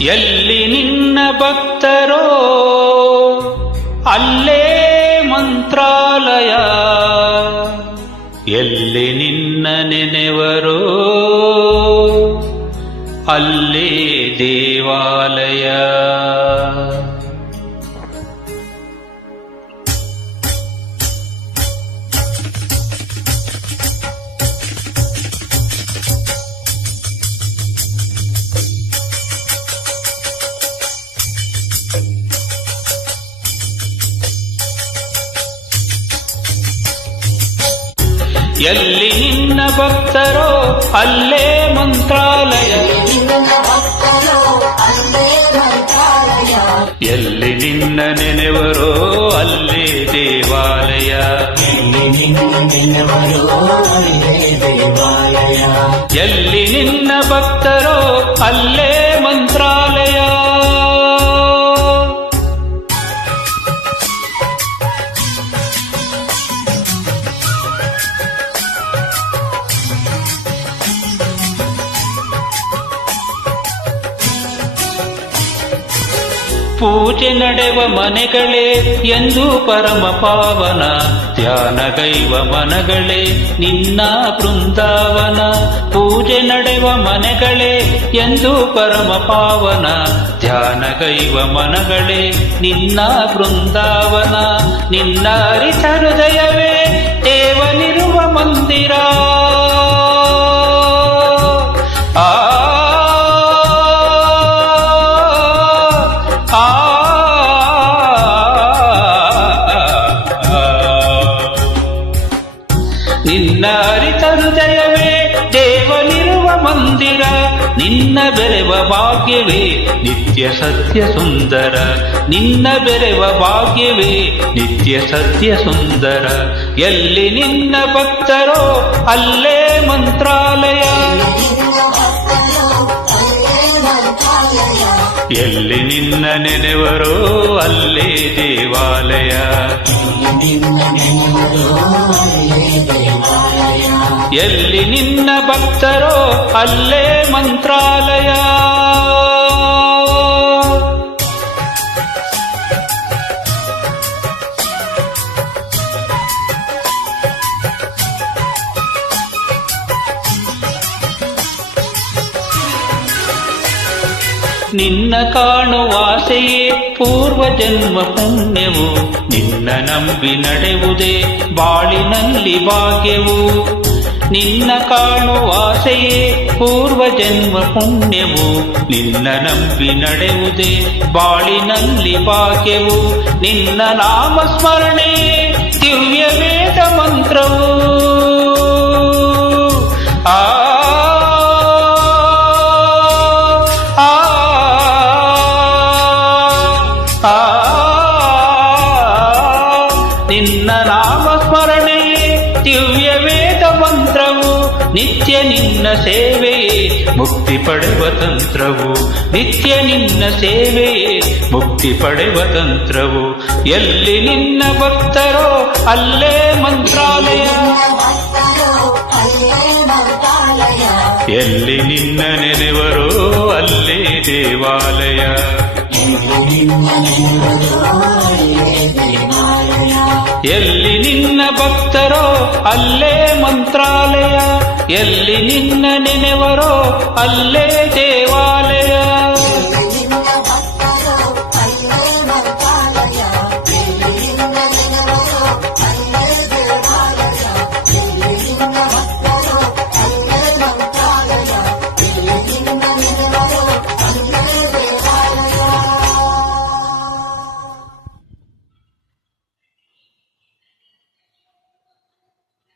ಎಲ್ಲಿ ನಿನ್ನ ಭಕ್ತರೋ ಅಲ್ಲೇ ಮಂತ್ರಾಲಯ, ಎಲ್ಲಿ ನಿನ್ನ ನೆನೆವರೋ ಅಲ್ಲೇ ದೇವಾಲಯ. ಎಲ್ಲಿ ನಿನ್ನ ಭಕ್ತರೋ ಅಲ್ಲೇ ಮಂತ್ರಾಲಯ, ಎಲ್ಲಿ ನಿನ್ನ ನೆನೆವರೋ ಅಲ್ಲೇ ದೇವಾಲಯ, ಎಲ್ಲಿ ನಿನ್ನ ಭಕ್ತರೋ ಅಲ್ಲೇ ಮಂತ್ರಾಲಯ. ಪೂಜೆ ನಡೆವ ಮನೆಗಳೇ ಎಂದು ಪರಮ ಪಾವನ, ಧ್ಯಾನಗೈವ ಮನಗಳೇ ನಿನ್ನ ಬೃಂದಾವನ. ಪೂಜೆ ನಡೆವ ಮನೆಗಳೇ ಎಂದು ಪರಮ ಪಾವನ, ಧ್ಯಾನಗೈವ ಮನಗಳೇ ನಿನ್ನ ಬೃಂದಾವನ. ನಿನ್ನ ಅರಿತ ಹೃದಯವೇ ದೇವನಿರುವ ಮಂದಿರ, ನಿನ್ನ ಅರಿತ ಹೃದಯವೇ ದೇವನಿರುವ ಮಂದಿರ. ನಿನ್ನ ಬೆರೆವ ಭಾಗ್ಯವೇ ನಿತ್ಯ ಸತ್ಯ ಸುಂದರ, ನಿನ್ನ ಬೆರೆವ ಭಾಗ್ಯವೇ ನಿತ್ಯ ಸತ್ಯ ಸುಂದರ. ಎಲ್ಲಿ ನಿನ್ನ ಭಕ್ತರೋ ಅಲ್ಲೇ ಮಂತ್ರಾಲಯ, ಎಲ್ಲಿ ನಿನ್ನ ನೆನೆವರೋ ಅಲ್ಲೇ ದೇವಾಲಯ, ಎಲ್ಲಿ ನಿನ್ನ ಭಕ್ತರೋ ಅಲ್ಲೇ ಮಂತ್ರಾಲಯ. ನಿನ್ನ ಕಾಣುವ ಆಸೆಯೇ ಪೂರ್ವ ಜನ್ಮ ಪುಣ್ಯವು, ನಿನ್ನ ನಂಬಿ ನಡೆಯುವುದೇ ಬಾಳಿನಲ್ಲಿ ಭಾಗ್ಯವು. ನಿನ್ನ ಕಾಣುವ ಆಸೆಯೇ ಪೂರ್ವ ಜನ್ಮ ಪುಣ್ಯವು, ನಿನ್ನ ನಂಬಿ ನಡೆಯುವುದೇ ಬಾಳಿನಲ್ಲಿ ಭಾಗ್ಯವು. ನಿನ್ನ ನಾಮ ಸ್ಮರಣೆ ದಿವ್ಯ ವೇದ ಮಂತ್ರವು, ಆ ನಿನ್ನ ನಾಮ ಸ್ಮರಣೆಯೇ ದಿವ್ಯ ವೇದ ಮಂತ್ರವು. ನಿತ್ಯ ನಿನ್ನ ಸೇವೆಯೇ ಮುಕ್ತಿ ಪಡೆವ ತಂತ್ರವು, ನಿತ್ಯ ನಿನ್ನ ಸೇವೆಯೇ ಮುಕ್ತಿ ಪಡೆವ ತಂತ್ರವು. ಎಲ್ಲಿ ನಿನ್ನ ಭಕ್ತರೋ ಅಲ್ಲೇ ಮಂತ್ರಾಲಯ, ಎಲ್ಲಿ ನಿನ್ನ ನೆನೆವರೋ ಅಲ್ಲೇ ದೇವಾಲಯ, ಎಲ್ಲಿ ನಿನ್ನ ಭಕ್ತರೋ ಅಲ್ಲೇ ಮಂತ್ರಾಲಯ, ಎಲ್ಲಿ ನಿನ್ನ ನೆನೆವರೋ ಅಲ್ಲೇ ದೇವಾಲಯ.